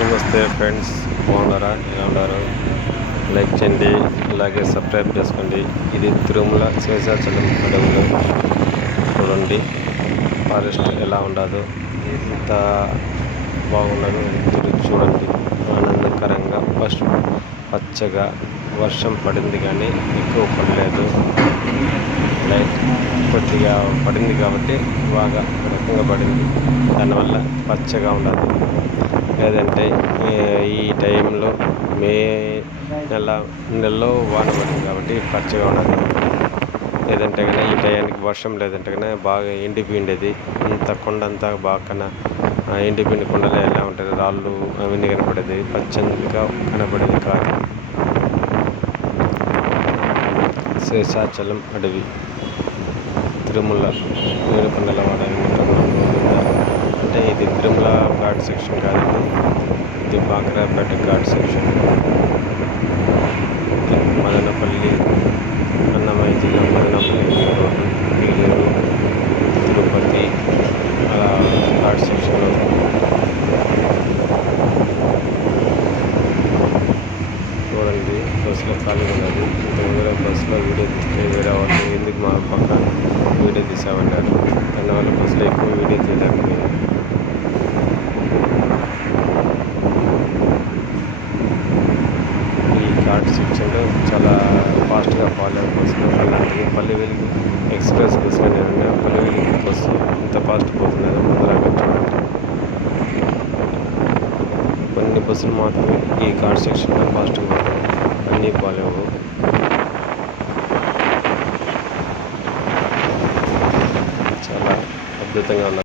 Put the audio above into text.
నమస్తే ఫ్రెండ్స్, బాగున్నారా? ఎలా ఉన్నారు? లైక్ చేయండి, అలాగే సబ్స్క్రైబ్ చేసుకోండి. ఇది తిరుమల శేషాచలం అడవులు. చూడండి ఫారెస్ట్ ఎలా ఉండదు, ఎంత బాగున్నదో చూడండి. ఆనందకరంగా పచ్చగా వర్షం పడింది కానీ ఎక్కువ పడలేదు. లైట్ కొద్దిగా పడింది కాబట్టి బాగా రకంగా పడింది. దానివల్ల పచ్చగా ఉండదు. లేదంటే ఈ టైంలో మే నెలలో వాన పడింది కాబట్టి పచ్చగా ఉండదు. లేదంటే కానీ ఈ టయానికి వర్షం లేదంటే కానీ బాగా ఎండిపోయిండేది. అంత కొండ అంతా బాగా ఎండిపోయిన కొండలు ఎలా ఉంటుంది, రాళ్ళు అవన్నీ కనపడేది, పచ్చగా కనపడేది కాదు. శేషాచలం అడవి, తిరుమల ఏడుకొండలవాడ అంటే ఇది తిరుమల ఘాట్ సెక్షన్ కాదండి, ఇది బాక్రాపేట ఘాట్ సెక్షన్. మదనపల్లి, అన్నమయ్య జిల్లా మదనపల్లి రోడ్డు, పీలేరు, తిరుపతి అలా ఘాట్ సెక్షన్లో. చూడండి బస్సులో ఖాళీగా ఉన్నది. ఇంతకుముందు బస్సులో వీడియో తీస్తే వేరే వాళ్ళు ఎందుకు మా పక్క వీడియో తీసామన్నారు. దానివల్ల బస్సులో ఎక్కువ వీడియో తీయలేకపోయాను. ఈ ఘాట్ సెక్షన్లో చాలా ఫాస్ట్గా పోలేవు బస్సులు. అలాంటివి పల్లెవేలికి ఎక్స్ప్రెస్ బస్సులో నేను పల్లెవేలికి బస్సు ఎంత ఫాస్ట్ పోతున్నదో ముందరగా చూడండి. కొన్ని బస్సులు మాత్రమే ఈ ఘాట్ సెక్షన్లో ఫాస్ట్గా పోతాయి, అన్నీ పోలేవు. చాలా అద్భుతంగా ఉన్నది.